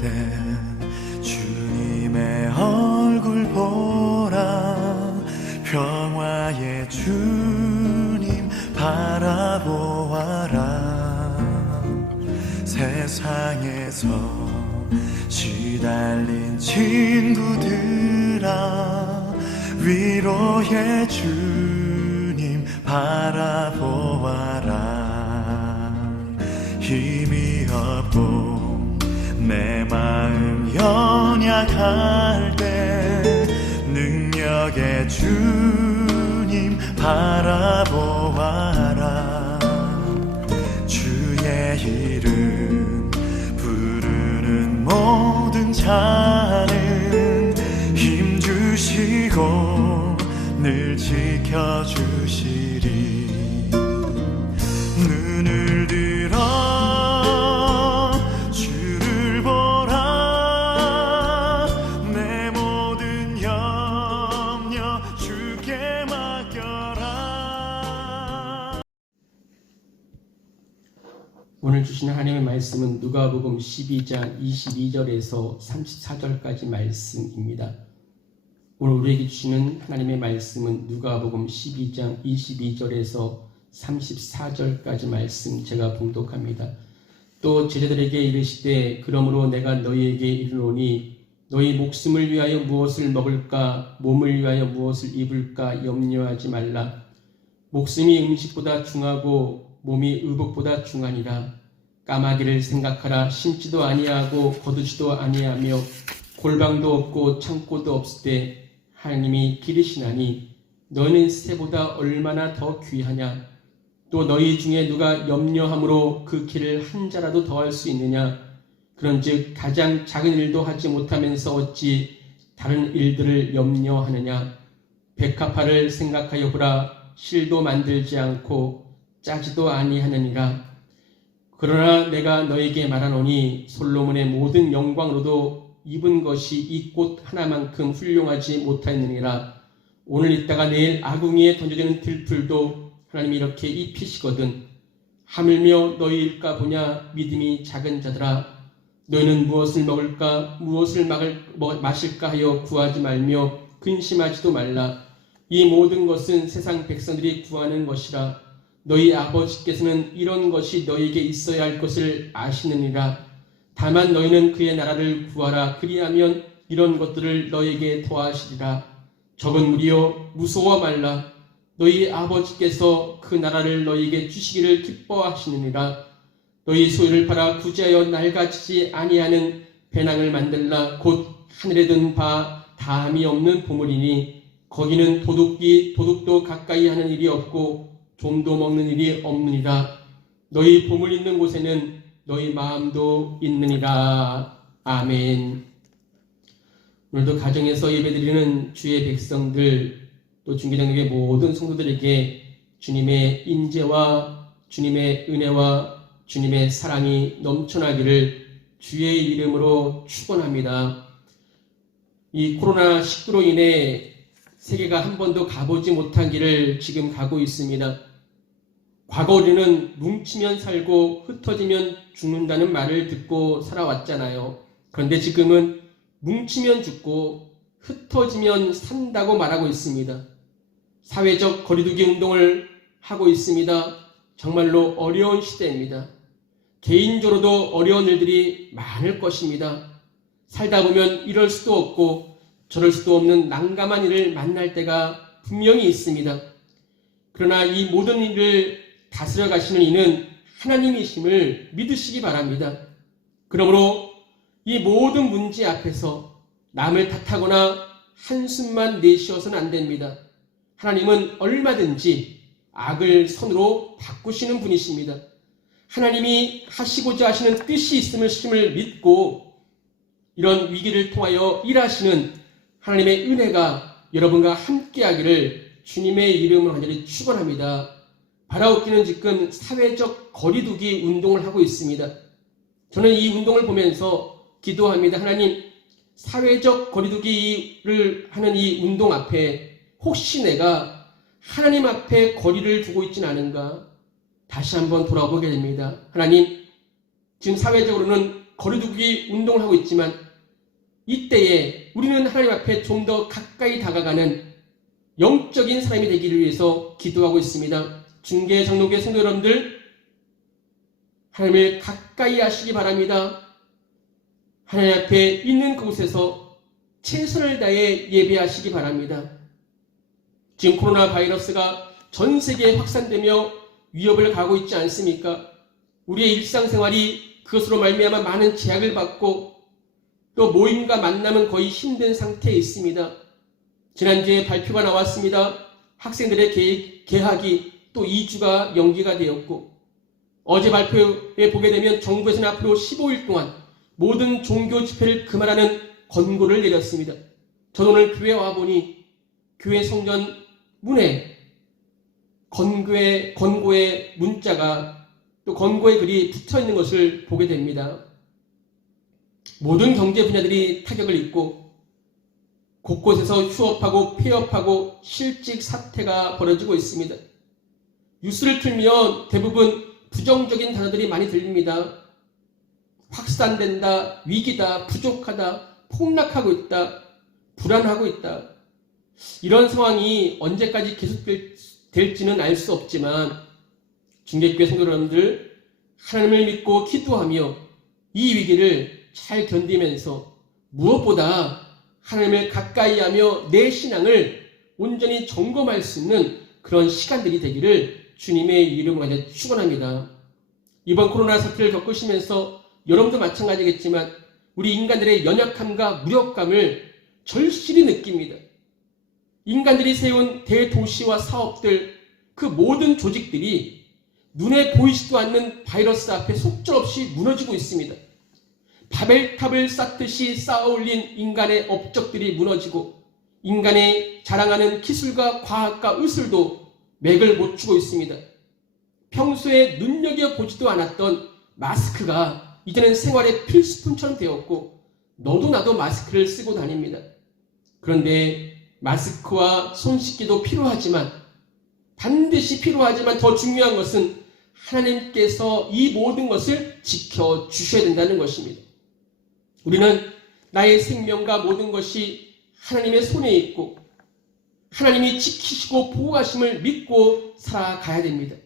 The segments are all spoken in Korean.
때 주님의 얼굴 보라. 평화의 주님 바라보아라. 세상에서 시달린 친구들아, 위로의 주님 바라보아라. 힘이 없고 내 마음 연약할 때 능력의 주님 바라보아라. 주의 이름 부르는 모든 자는 힘주시고 늘 지켜주시리. 눈을 들어 주를 보라. 내 모든 염려 주께 맡겨라. 오늘 주신 하나님의 말씀은 누가복음 12장 22절에서 34절까지 말씀입니다. 오늘 우리에게 주시는 하나님의 말씀은 누가복음 12장 22절에서 34절까지 말씀 제가 봉독합니다. 또 제자들에게 이르시되 그러므로 내가 너희에게 이르노니 너희 목숨을 위하여 무엇을 먹을까 몸을 위하여 무엇을 입을까 염려하지 말라. 목숨이 음식보다 중하고 몸이 의복보다 중하니라. 까마귀를 생각하라. 심지도 아니하고 거두지도 아니하며 골방도 없고 창고도 없을 때 하나님이 기르시나니 너희는 새보다 얼마나 더 귀하냐. 또 너희 중에 누가 염려함으로 그 길을 한 자라도 더할 수 있느냐. 그런즉 가장 작은 일도 하지 못하면서 어찌 다른 일들을 염려하느냐. 백합화를 생각하여 보라. 실도 만들지 않고 짜지도 아니하느니라. 그러나 내가 너에게 말하노니 솔로몬의 모든 영광으로도 입은 것이 이 꽃 하나만큼 훌륭하지 못하였느니라. 오늘 있다가 내일 아궁이에 던져지는 들풀도 하나님이 이렇게 입히시거든. 하물며 너희일까 보냐. 믿음이 작은 자들아, 너희는 무엇을 먹을까 무엇을 마실까 하여 구하지 말며 근심하지도 말라. 이 모든 것은 세상 백성들이 구하는 것이라. 너희 아버지께서는 이런 것이 너희에게 있어야 할 것을 아시느니라. 다만 너희는 그의 나라를 구하라. 그리하면 이런 것들을 너희에게 더하시리라. 적은 무리여 무서워 말라. 너희 아버지께서 그 나라를 너희에게 주시기를 기뻐하시느니라. 너희 소유를 팔아 구제하여 낡아지지 아니하는 배낭을 만들라. 곧 하늘에 든 바 다함이 없는 보물이니 거기는 도둑도 가까이 하는 일이 없고 좀도 먹는 일이 없느니라. 너희 보물 있는 곳에는 너희 마음도 있느니라. 아멘. 오늘도 가정에서 예배드리는 주의 백성들, 또 중계장님의 모든 성도들에게 주님의 인재와 주님의 은혜와 주님의 사랑이 넘쳐나기를 주의 이름으로 축원합니다. 이 코로나19로 인해 세계가 한 번도 가보지 못한 길을 지금 가고 있습니다. 과거 우리는 뭉치면 살고 흩어지면 죽는다는 말을 듣고 살아왔잖아요. 그런데 지금은 뭉치면 죽고 흩어지면 산다고 말하고 있습니다. 사회적 거리두기 운동을 하고 있습니다. 정말로 어려운 시대입니다. 개인적으로도 어려운 일들이 많을 것입니다. 살다 보면 이럴 수도 없고 저럴 수도 없는 난감한 일을 만날 때가 분명히 있습니다. 그러나 이 모든 일을 다스려 가시는 이는 하나님이심을 믿으시기 바랍니다. 그러므로 이 모든 문제 앞에서 남을 탓하거나 한숨만 내쉬어서는 안 됩니다. 하나님은 얼마든지 악을 선으로 바꾸시는 분이십니다. 하나님이 하시고자 하시는 뜻이 있음을 믿고 이런 위기를 통하여 일하시는 하나님의 은혜가 여러분과 함께하기를 주님의 이름으로 간절히 축원합니다. 바라옵기는 지금 사회적 거리두기 운동을 하고 있습니다. 저는 이 운동을 보면서 기도합니다. 하나님, 사회적 거리두기를 하는 이 운동 앞에 혹시 내가 하나님 앞에 거리를 두고 있지는 않은가 다시 한번 돌아보게 됩니다. 하나님, 지금 사회적으로는 거리두기 운동을 하고 있지만 이때에 우리는 하나님 앞에 좀 더 가까이 다가가는 영적인 사람이 되기를 위해서 기도하고 있습니다. 중계 장로교회 성도 여러분들, 하나님을 가까이 하시기 바랍니다. 하나님 앞에 있는 그곳에서 최선을 다해 예배하시기 바랍니다. 지금 코로나 바이러스가 전 세계에 확산되며 위협을 가하고 있지 않습니까? 우리의 일상생활이 그것으로 말미암아 많은 제약을 받고 또 모임과 만남은 거의 힘든 상태에 있습니다. 지난주에 발표가 나왔습니다. 학생들의 개학이 또 2주가 연기가 되었고, 어제 발표에 보게 되면 정부에서는 앞으로 15일 동안 모든 종교 집회를 금하라는 권고를 내렸습니다. 저는 오늘 교회에 와보니 교회 성전 문에 권고의 문자가 또 권고의 글이 붙어있는 것을 보게 됩니다. 모든 경제 분야들이 타격을 입고 곳곳에서 휴업하고 폐업하고 실직 사태가 벌어지고 있습니다. 뉴스를 틀면 대부분 부정적인 단어들이 많이 들립니다. 확산된다, 위기다, 부족하다, 폭락하고 있다, 불안하고 있다. 이런 상황이 언제까지 계속될지는 알 수 없지만 중계교회 성도 여러분들, 하나님을 믿고 기도하며 이 위기를 잘 견디면서 무엇보다 하나님을 가까이 하며 내 신앙을 온전히 점검할 수 있는 그런 시간들이 되기를 주님의 이름으로 축원합니다. 이번 코로나 사태를 겪으시면서 여러분도 마찬가지겠지만 우리 인간들의 연약함과 무력감을 절실히 느낍니다. 인간들이 세운 대도시와 사업들, 그 모든 조직들이 눈에 보이지도 않는 바이러스 앞에 속절없이 무너지고 있습니다. 바벨탑을 쌓듯이 쌓아올린 인간의 업적들이 무너지고 인간의 자랑하는 기술과 과학과 의술도 맥을 못 추고 있습니다. 평소에 눈여겨보지도 않았던 마스크가 이제는 생활의 필수품처럼 되었고 너도 나도 마스크를 쓰고 다닙니다. 그런데 마스크와 손 씻기도 필요하지만 반드시 필요하지만 더 중요한 것은 하나님께서 이 모든 것을 지켜주셔야 된다는 것입니다. 우리는 나의 생명과 모든 것이 하나님의 손에 있고 하나님이 지키시고 보호하심을 믿고 살아가야 됩니다.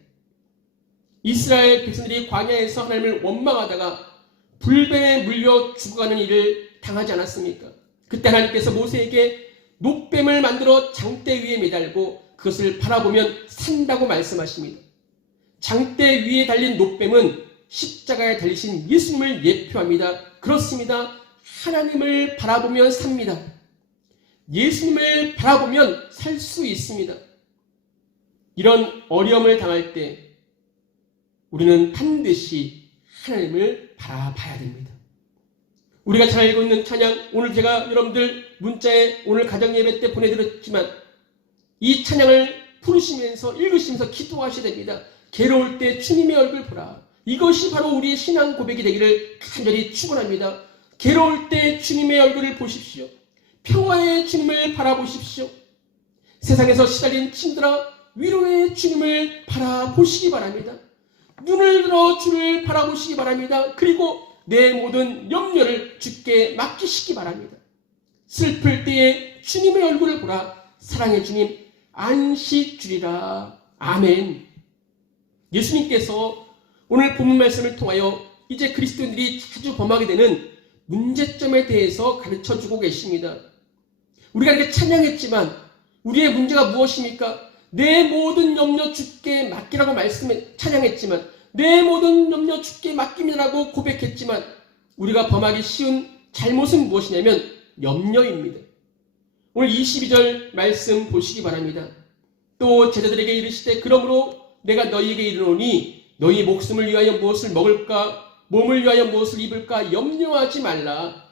이스라엘 백성들이 광야에서 하나님을 원망하다가 불뱀에 물려 죽어가는 일을 당하지 않았습니까? 그때 하나님께서 모세에게 놋뱀을 만들어 장대 위에 매달고 그것을 바라보면 산다고 말씀하십니다. 장대 위에 달린 놋뱀은 십자가에 달리신 예수님을 예표합니다. 그렇습니다. 하나님을 바라보면 삽니다. 예수님을 바라보면 살 수 있습니다. 이런 어려움을 당할 때 우리는 반드시 하나님을 바라봐야 됩니다. 우리가 잘 알고 있는 찬양, 오늘 제가 여러분들 문자에 오늘 가정예배 때 보내드렸지만 이 찬양을 부르시면서 읽으시면서 기도하셔야 됩니다. 괴로울 때 주님의 얼굴 보라. 이것이 바로 우리의 신앙 고백이 되기를 간절히 축원합니다. 괴로울 때 주님의 얼굴을 보십시오. 평화의 주님을 바라보십시오. 세상에서 시달린 친구들아, 위로의 주님을 바라보시기 바랍니다. 눈을 들어 주를 바라보시기 바랍니다. 그리고 내 모든 염려를 주께 맡기시기 바랍니다. 슬플 때에 주님의 얼굴을 보라. 사랑의 주님 안식 주리라. 아멘. 예수님께서 오늘 본문 말씀을 통하여 이제 그리스도인들이 자주 범하게 되는 문제점에 대해서 가르쳐주고 계십니다. 우리가 이렇게 찬양했지만 우리의 문제가 무엇입니까? 내 모든 염려 주께 맡기라고 찬양했지만 내 모든 염려 주께 맡깁니다라고 고백했지만 우리가 범하기 쉬운 잘못은 무엇이냐면 염려입니다. 오늘 22절 말씀 보시기 바랍니다. 또 제자들에게 이르시되 그러므로 내가 너희에게 이르노니 너희 목숨을 위하여 무엇을 먹을까 몸을 위하여 무엇을 입을까 염려하지 말라.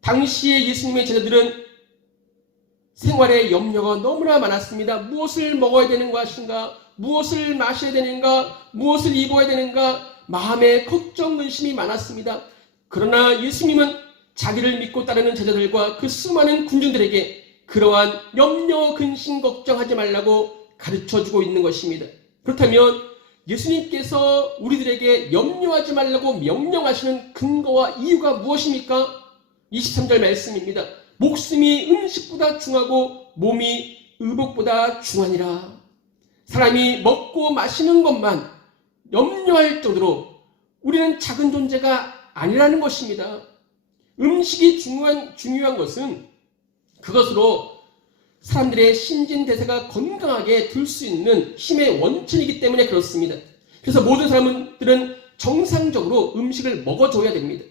당시에 예수님의 제자들은 생활에 염려가 너무나 많았습니다. 무엇을 먹어야 되는 것인가, 무엇을 마셔야 되는가, 무엇을 입어야 되는가, 마음에 걱정 근심이 많았습니다. 그러나 예수님은 자기를 믿고 따르는 제자들과 그 수많은 군중들에게 그러한 염려 근심 걱정하지 말라고 가르쳐주고 있는 것입니다. 그렇다면 예수님께서 우리들에게 염려하지 말라고 명령하시는 근거와 이유가 무엇입니까? 23절 말씀입니다. 목숨이 음식보다 중하고 몸이 의복보다 중하니라. 사람이 먹고 마시는 것만 염려할 정도로 우리는 작은 존재가 아니라는 것입니다. 음식이 중요한 것은 그것으로 사람들의 신진대사가 건강하게 될 수 있는 힘의 원천이기 때문에 그렇습니다. 그래서 모든 사람들은 정상적으로 음식을 먹어줘야 됩니다.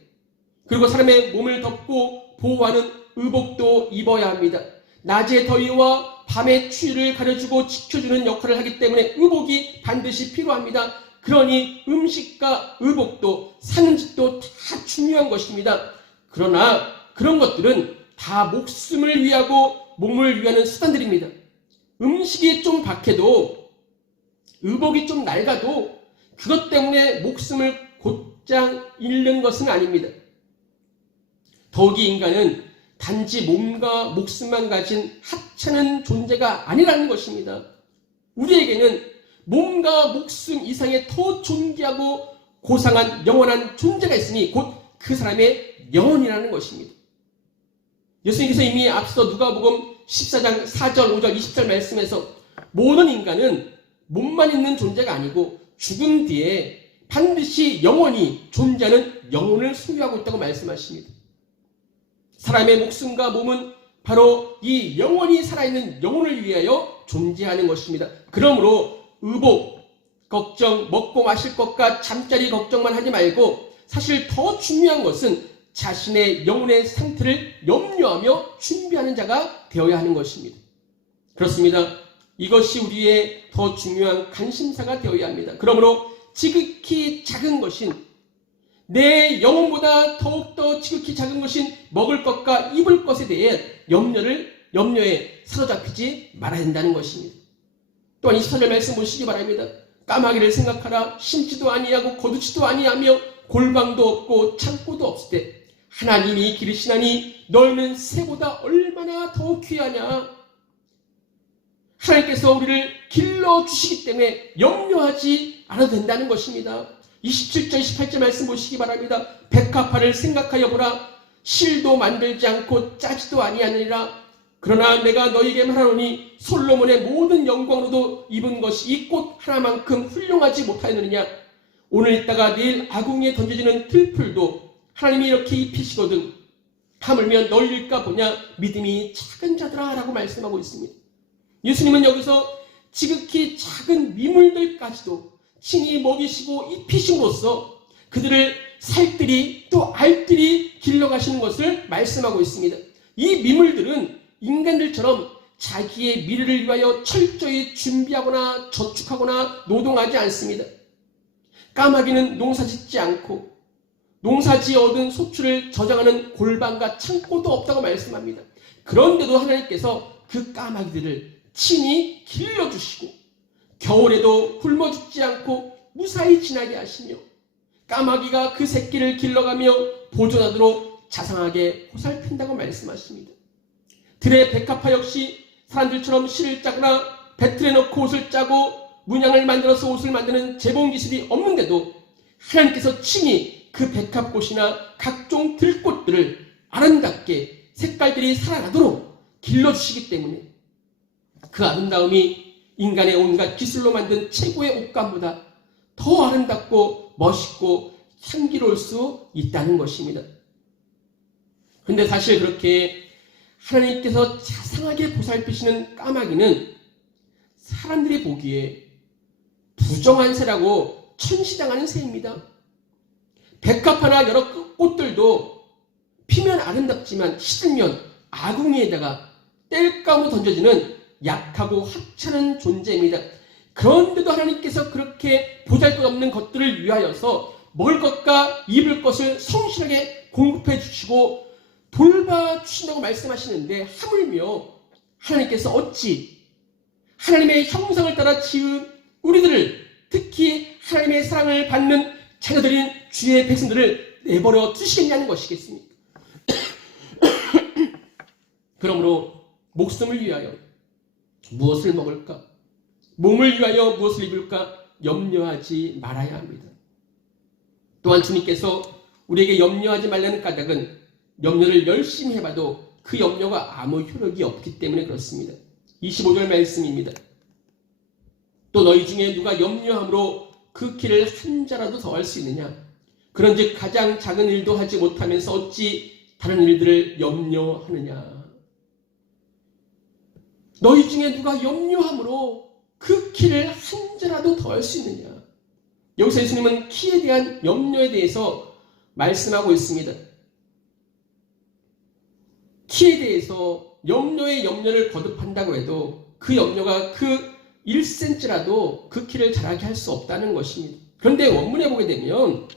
그리고 사람의 몸을 덮고 보호하는 의복도 입어야 합니다. 낮의 더위와 밤의 추위를 가려주고 지켜주는 역할을 하기 때문에 의복이 반드시 필요합니다. 그러니 음식과 의복도 사는 집도 다 중요한 것입니다. 그러나 그런 것들은 다 목숨을 위하고 몸을 위하는 수단들입니다. 음식이 좀 박해도 의복이 좀 낡아도 그것 때문에 목숨을 곧장 잃는 것은 아닙니다. 더욱이 인간은 단지 몸과 목숨만 가진 하찮은 존재가 아니라는 것입니다. 우리에게는 몸과 목숨 이상의 더 존귀하고 고상한 영원한 존재가 있으니 곧 그 사람의 영혼이라는 것입니다. 예수님께서 이미 앞서 누가복음 14장 4절, 5절, 20절 말씀에서 모든 인간은 몸만 있는 존재가 아니고 죽은 뒤에 반드시 영원히 존재하는 영혼을 소유하고 있다고 말씀하십니다. 사람의 목숨과 몸은 바로 이 영원히 살아있는 영혼을 위하여 존재하는 것입니다. 그러므로 의복, 걱정, 먹고 마실 것과 잠자리 걱정만 하지 말고 사실 더 중요한 것은 자신의 영혼의 상태를 염려하며 준비하는 자가 되어야 하는 것입니다. 그렇습니다. 이것이 우리의 더 중요한 관심사가 되어야 합니다. 그러므로 지극히 작은 것인 내 영혼보다 더욱더 지극히 작은 것인 먹을 것과 입을 것에 대해 염려에 사로잡히지 말아야 한다는 것입니다. 또한 24절 말씀 보시기 바랍니다. 까마귀를 생각하라. 심지도 아니하고 거두지도 아니하며 골방도 없고 창고도 없을 때 하나님이 기르시나니 너희는 새보다 얼마나 더 귀하냐. 하나님께서 우리를 길러주시기 때문에 염려하지 않아도 된다는 것입니다. 27절 28절 말씀 보시기 바랍니다. 백합화를 생각하여 보라. 실도 만들지 않고 짜지도 아니하느니라. 그러나 내가 너희에게 말하노니 솔로몬의 모든 영광으로도 입은 것이 이 꽃 하나만큼 훌륭하지 못하였느냐. 오늘 있다가 내일 아궁이에 던져지는 들풀도 하나님이 이렇게 입히시거든 하물며 너희일까 보냐. 믿음이 작은 자들아 라고 말씀하고 있습니다. 예수님은 여기서 지극히 작은 미물들까지도 친히 먹이시고 입히심으로써 그들을 살뜰히 또 알뜰히 길러가시는 것을 말씀하고 있습니다. 이 미물들은 인간들처럼 자기의 미래를 위하여 철저히 준비하거나 저축하거나 노동하지 않습니다. 까마귀는 농사짓지 않고 농사지어 얻은 소출을 저장하는 골방과 창고도 없다고 말씀합니다. 그런데도 하나님께서 그 까마귀들을 친히 길러주시고 겨울에도 굶어 죽지 않고 무사히 지나게 하시며 까마귀가 그 새끼를 길러가며 보존하도록 자상하게 보살핀다고 말씀하십니다. 들의 백합화 역시 사람들처럼 실을 짜거나 배틀에 넣고 옷을 짜고 문양을 만들어서 옷을 만드는 재봉 기술이 없는데도 하나님께서 친히 그 백합꽃이나 각종 들꽃들을 아름답게 색깔들이 살아나도록 길러주시기 때문에 그 아름다움이 인간의 온갖 기술로 만든 최고의 옷감보다 더 아름답고 멋있고 향기로울 수 있다는 것입니다. 그런데 사실 그렇게 하나님께서 자상하게 보살피시는 까마귀는 사람들이 보기에 부정한 새라고 천시당하는 새입니다. 백합화나 여러 꽃들도 피면 아름답지만 시들면 아궁이에다가 땔감으로 던져지는 약하고 하찮은 존재입니다. 그런데도 하나님께서 그렇게 보잘것없는 것들을 위하여서 먹을 것과 입을 것을 성실하게 공급해 주시고 돌봐주신다고 말씀하시는데 하물며 하나님께서 어찌 하나님의 형상을 따라 지은 우리들을 특히 하나님의 사랑을 받는 자녀들인 주의 백성들을 내버려 두시겠냐는 것이겠습니까? 그러므로 목숨을 위하여 무엇을 먹을까? 몸을 위하여 무엇을 입을까? 염려하지 말아야 합니다. 또한 주님께서 우리에게 염려하지 말라는 까닭은 염려를 열심히 해봐도 그 염려가 아무 효력이 없기 때문에 그렇습니다. 25절 말씀입니다. 또 너희 중에 누가 염려함으로 그 키를 한 자라도 더할 수 있느냐? 그런즉 가장 작은 일도 하지 못하면서 어찌 다른 일들을 염려하느냐? 너희 중에 누가 염려함으로 그 키를 한 자라도 더할 수 있느냐? 여기서 예수님은 키에 대한 염려에 대해서 말씀하고 있습니다. 키에 대해서 염려를 거듭한다고 해도 그 염려가 그 1cm라도 그 키를 자라게 할 수 없다는 것입니다. 그런데 원문에 보게 되면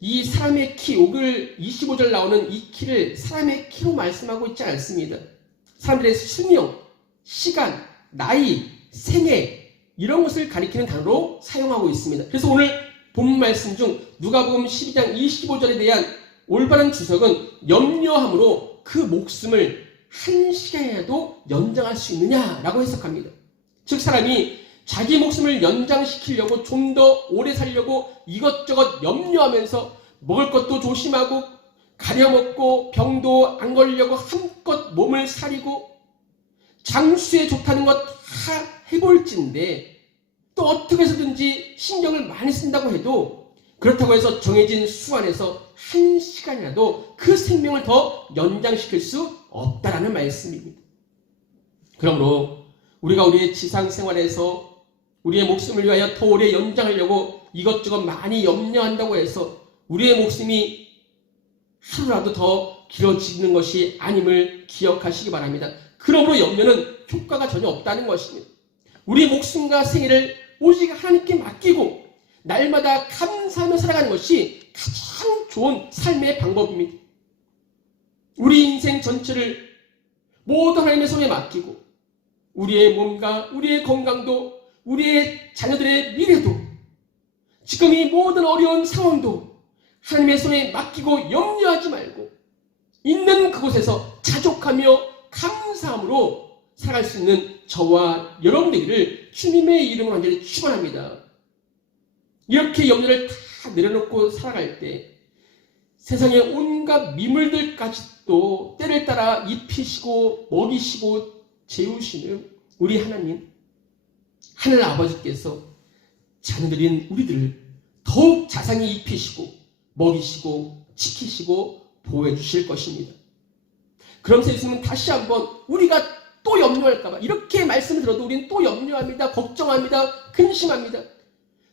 이 사람의 키, 25절 나오는 이 키를 사람의 키로 말씀하고 있지 않습니다. 사람들의 수명, 시간, 나이, 생애 이런 것을 가리키는 단어로 사용하고 있습니다. 그래서 오늘 본 말씀 중 누가복음 12장 25절에 대한 올바른 주석은 염려함으로 그 목숨을 1시간이라도 연장할 수 있느냐라고 해석합니다. 즉 사람이 자기 목숨을 연장시키려고 좀 더 오래 살려고 이것저것 염려하면서 먹을 것도 조심하고 가려먹고 병도 안 걸리려고 한껏 몸을 사리고 장수에 좋다는 것 다 해볼진데 또 어떻게 해서든지 신경을 많이 쓴다고 해도 그렇다고 해서 정해진 수 안에서 1시간이라도 그 생명을 더 연장시킬 수 없다라는 말씀입니다. 그러므로 우리가 우리의 지상 생활에서 우리의 목숨을 위하여 더 오래 연장하려고 이것저것 많이 염려한다고 해서 우리의 목숨이 하루라도 더 길어지는 것이 아님을 기억하시기 바랍니다. 그러므로 염려는 효과가 전혀 없다는 것입니다. 우리 목숨과 생애를 오직 하나님께 맡기고 날마다 감사하며 살아가는 것이 가장 좋은 삶의 방법입니다. 우리 인생 전체를 모두 하나님의 손에 맡기고 우리의 몸과 우리의 건강도 우리의 자녀들의 미래도 지금 이 모든 어려운 상황도 하나님의 손에 맡기고 염려하지 말고 있는 그곳에서 자족하며 감사함으로 살아갈 수 있는 저와 여러분들을 주님의 이름으로 완전히 축원합니다. 이렇게 염려를 다 내려놓고 살아갈 때 세상의 온갖 미물들까지도 때를 따라 입히시고 먹이시고 재우시는 우리 하나님, 하늘 아버지께서 자녀들인 우리들을 더욱 자상히 입히시고 먹이시고 지키시고 보호해 주실 것입니다. 그러면서 예수님은 다시 한번 우리가 또 염려할까봐 이렇게 말씀을 들어도 우리는 또 염려합니다. 걱정합니다. 근심합니다.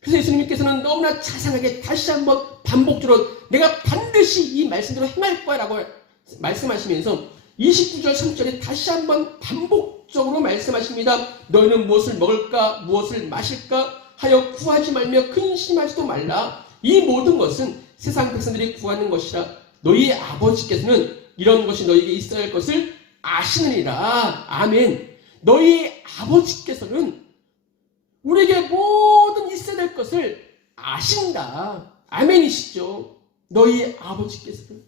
그래서 예수님께서는 너무나 자상하게 다시 한번 반복적으로 내가 반드시 이 말씀대로 행할 거야 라고 말씀하시면서 29절 3절에 다시 한번 반복적으로 말씀하십니다. 너희는 무엇을 먹을까 무엇을 마실까 하여 구하지 말며 근심하지도 말라. 이 모든 것은 세상 백성들이 구하는 것이라 너희 아버지께서는 이런 것이 너희에게 있어야 할 것을 아시느니라. 아멘. 너희 아버지께서는 우리에게 모든 있어야 될 것을 아신다. 아멘이시죠. 너희 아버지께서는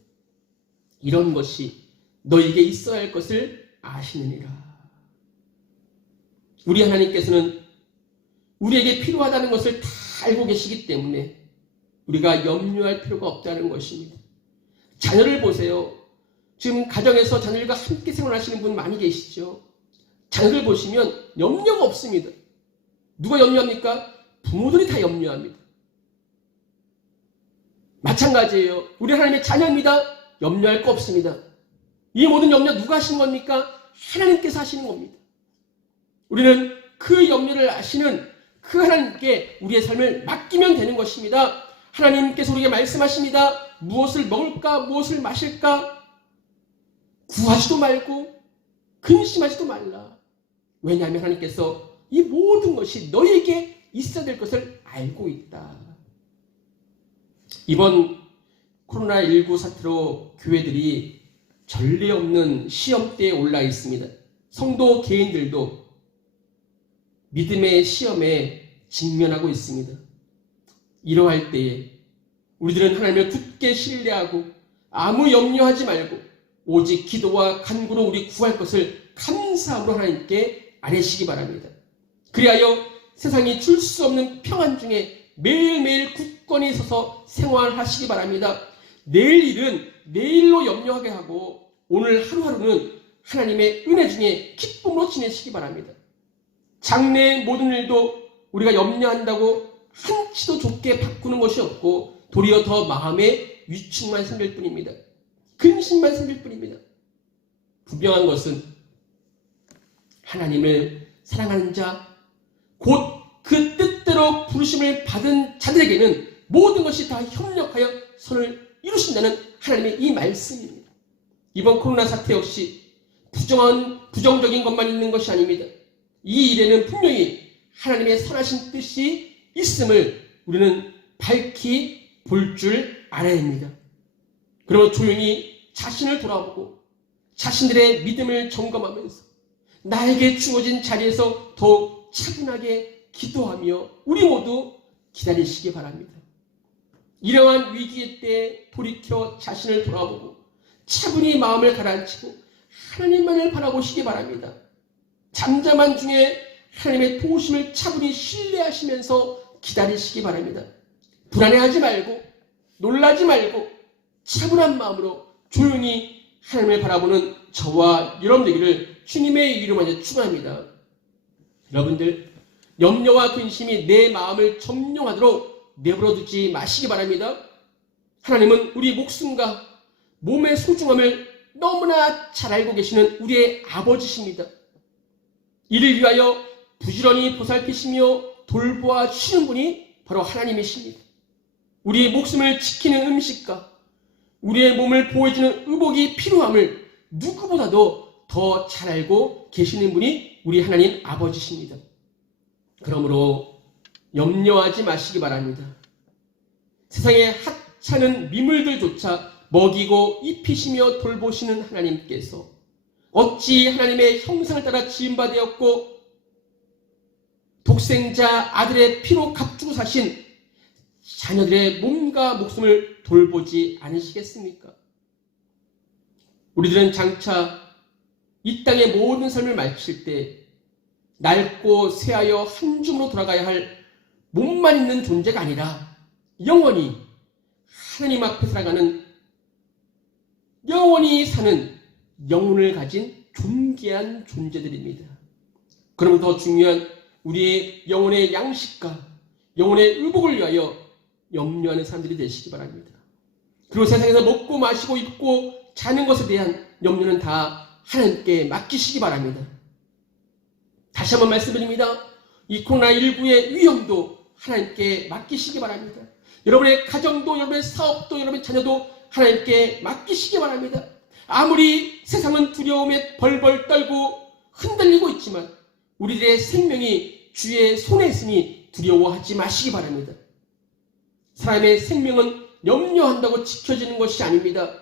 이런 것이 너희에게 있어야 할 것을 아시느니라. 우리 하나님께서는 우리에게 필요하다는 것을 다 알고 계시기 때문에 우리가 염려할 필요가 없다는 것입니다. 자녀를 보세요. 지금 가정에서 자녀들과 함께 생활하시는 분 많이 계시죠. 자녀들 보시면 염려가 없습니다. 누가 염려합니까? 부모들이 다 염려합니다. 마찬가지예요. 우리 하나님의 자녀입니다. 염려할 거 없습니다. 이 모든 염려 누가 하시는 겁니까? 하나님께서 하시는 겁니다. 우리는 그 염려를 아시는 그 하나님께 우리의 삶을 맡기면 되는 것입니다. 하나님께서 우리에게 말씀하십니다. 무엇을 먹을까? 무엇을 마실까? 구하지도 말고 근심하지도 말라. 왜냐하면 하나님께서 이 모든 것이 너희에게 있어야 될 것을 알고 있다. 이번 코로나19 사태로 교회들이 전례 없는 시험대에 올라 있습니다. 성도 개인들도 믿음의 시험에 직면하고 있습니다. 이러할 때에 우리들은 하나님을 굳게 신뢰하고 아무 염려하지 말고 오직 기도와 간구로 우리 구할 것을 감사함으로 하나님께 아뢰시기 바랍니다. 그리하여 세상이 줄 수 없는 평안 중에 매일매일 굳건히 서서 생활하시기 바랍니다. 내일 일은 내일로 염려하게 하고 오늘 하루하루는 하나님의 은혜 중에 기쁨으로 지내시기 바랍니다. 장래의 모든 일도 우리가 염려한다고 한치도 좋게 바꾸는 것이 없고 도리어 더 마음에 위축만 생길 뿐입니다. 근심만 생길 뿐입니다. 분명한 것은 하나님을 사랑하는 자, 곧 그 뜻대로 부르심을 받은 자들에게는 모든 것이 다 협력하여 선을 이루신다는 하나님의 이 말씀입니다. 이번 코로나 사태 역시 부정적인 것만 있는 것이 아닙니다. 이 일에는 분명히 하나님의 선하신 뜻이 있음을 우리는 밝히 볼 줄 알아야 합니다. 그러면 조용히 자신을 돌아보고 자신들의 믿음을 점검하면서 나에게 주어진 자리에서 더욱 차분하게 기도하며 우리 모두 기다리시기 바랍니다. 이러한 위기의 때에 돌이켜 자신을 돌아보고 차분히 마음을 가라앉히고 하나님만을 바라보시기 바랍니다. 잠잠한 중에 하나님의 도우심을 차분히 신뢰하시면서 기다리시기 바랍니다. 불안해하지 말고 놀라지 말고 차분한 마음으로 조용히 하나님을 바라보는 저와 여러분 되기를 주님의 이름으로 축원합니다. 여러분들 염려와 근심이 내 마음을 점령하도록 내버려두지 마시기 바랍니다. 하나님은 우리 목숨과 몸의 소중함을 너무나 잘 알고 계시는 우리의 아버지십니다. 이를 위하여 부지런히 보살피시며 돌보아 주시는 분이 바로 하나님이십니다. 우리의 목숨을 지키는 음식과 우리의 몸을 보호해주는 의복이 필요함을 누구보다도 더 잘 알고 계시는 분이 우리 하나님 아버지십니다. 그러므로 염려하지 마시기 바랍니다. 세상의 하찮은 미물들조차 먹이고 입히시며 돌보시는 하나님께서 어찌 하나님의 형상을 따라 지음바 되었고 독생자 아들의 피로 값주고 사신 자녀들의 몸과 목숨을 돌보지 않으시겠습니까? 우리들은 장차 이 땅의 모든 삶을 마칠 때 낡고 쇠하여 한 줌으로 돌아가야 할 몸만 있는 존재가 아니라 영원히 하나님 앞에 살아가는 영원히 사는 영혼을 가진 존귀한 존재들입니다. 그럼 더 중요한 우리의 영혼의 양식과 영혼의 의복을 위하여 염려하는 사람들이 되시기 바랍니다. 그리고 세상에서 먹고 마시고 입고 자는 것에 대한 염려는 다 하나님께 맡기시기 바랍니다. 다시 한번 말씀드립니다. 이 코로나19의 위험도 하나님께 맡기시기 바랍니다. 여러분의 가정도 여러분의 사업도 여러분의 자녀도 하나님께 맡기시기 바랍니다. 아무리 세상은 두려움에 벌벌 떨고 흔들리고 있지만 우리들의 생명이 주의 손에 있으니 두려워하지 마시기 바랍니다. 사람의 생명은 염려한다고 지켜지는 것이 아닙니다.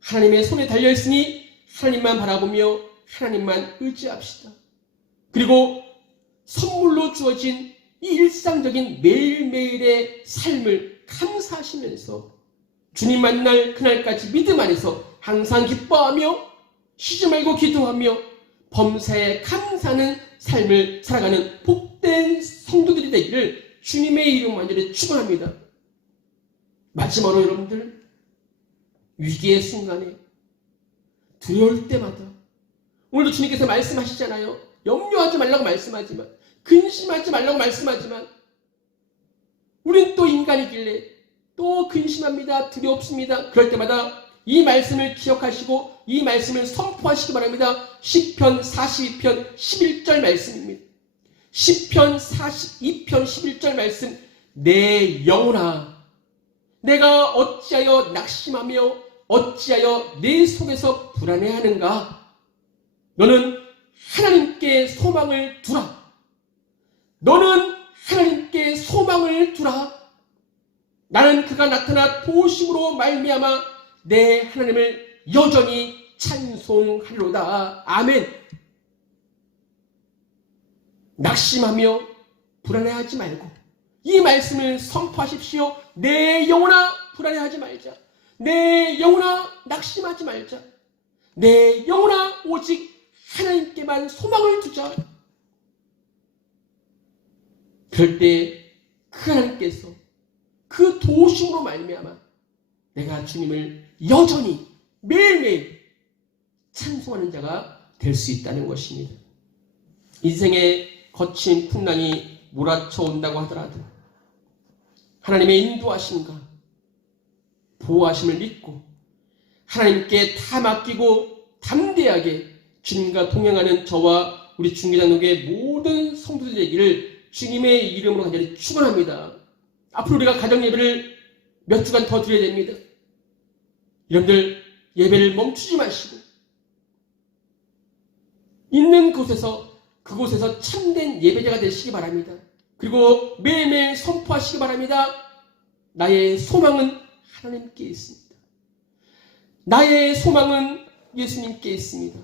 하나님의 손에 달려있으니 하나님만 바라보며 하나님만 의지합시다. 그리고 선물로 주어진 이 일상적인 매일매일의 삶을 감사하시면서 주님 만날 그날까지 믿음 안에서 항상 기뻐하며 쉬지 말고 기도하며 범사에 감사하는 삶을 살아가는 복된 성도들이 되기를 주님의 이름 완전히 축원합니다. 마지막으로 여러분들 위기의 순간에 두려울 때마다 오늘도 주님께서 말씀하시잖아요. 염려하지 말라고 말씀하지만 근심하지 말라고 말씀하지만 우린 또 인간이길래 또 근심합니다. 두렵습니다. 그럴 때마다 이 말씀을 기억하시고 이 말씀을 선포하시기 바랍니다. 시편 42편 11절 말씀입니다. 시편 42편 11절 말씀 내 영혼아 내가 어찌하여 낙심하며 어찌하여 내 속에서 불안해하는가? 너는 하나님께 소망을 두라. 너는 하나님께 소망을 두라. 나는 그가 나타나 도우심으로 말미암아 내 하나님을 여전히 찬송하리로다. 아멘. 낙심하며 불안해하지 말고 이 말씀을 선포하십시오. 내 영혼아 불안해하지 말자. 내 영혼아 낙심하지 말자. 내 영혼아 오직 하나님께만 소망을 두자. 그럴 때 그 하나님께서 그 도우심으로 말미암아 내가 주님을 여전히 매일매일 찬송하는 자가 될 수 있다는 것입니다. 인생의 거친 풍랑이 몰아쳐 온다고 하더라도 하나님의 인도하심과 보호하심을 믿고 하나님께 다 맡기고 담대하게 주님과 동행하는 저와 우리 중계장로교의 모든 성도들 되기를 주님의 이름으로 간절히 축원합니다. 앞으로 우리가 가정 예배를 몇 주간 더 드려야 됩니다. 여러분들 예배를 멈추지 마시고 있는 곳에서 그곳에서 참된 예배자가 되시기 바랍니다. 그리고 매일매일 선포하시기 바랍니다. 나의 소망은 하나님께 있습니다. 나의 소망은 예수님께 있습니다.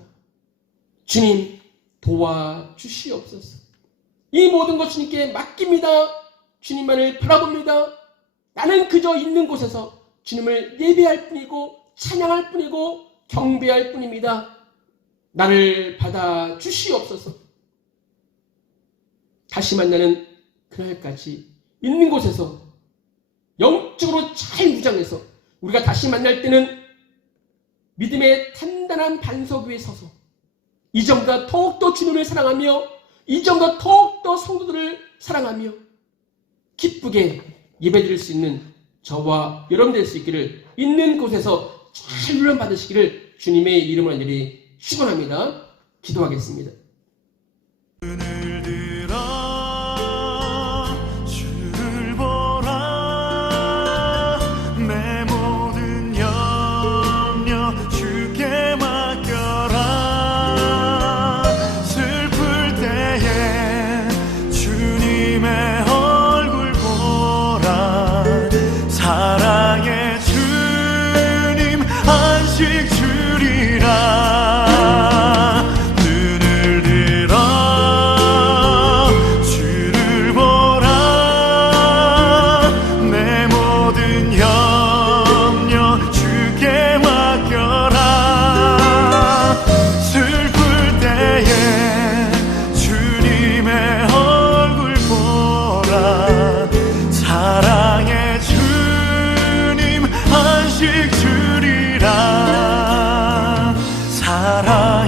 주님 도와주시옵소서. 이 모든 것 주님께 맡깁니다. 주님만을 바라봅니다. 나는 그저 있는 곳에서 주님을 예배할 뿐이고 찬양할 뿐이고 경배할 뿐입니다. 나를 받아 주시옵소서. 다시 만나는 그날까지 있는 곳에서 영적으로 잘 무장해서 우리가 다시 만날 때는 믿음의 단단한 반석 위에 서서 이전보다 더욱더 주님을 사랑하며 이전보다 더욱더 성도들을 사랑하며 기쁘게 예배드릴 수 있는 저와 여러분 될 수 있기를 있는 곳에서 잘 훈련 받으시기를 주님의 이름으로 간절히 축원합니다. 기도하겠습니다. 눈을 들어 주를 보라. 내 모든 염려 주께 맡겨라. 슬플 때에 주님의 얼굴 보라. 사랑의 주님 안식 주리라. 사랑